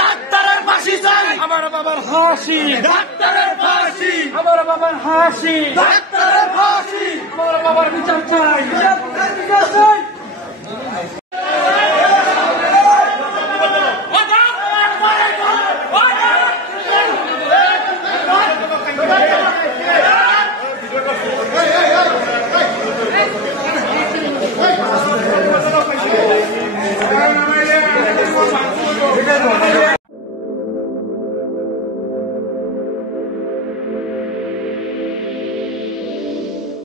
ডাক্তারের ফাঁসি চাই, আমার বাবার হাসি, ডাক্তারের ফাঁসি, আমার বাবার হাসি, ডাক্তারের ফাঁসি, আমার বাবার বিচার চাই, বিচার চাই।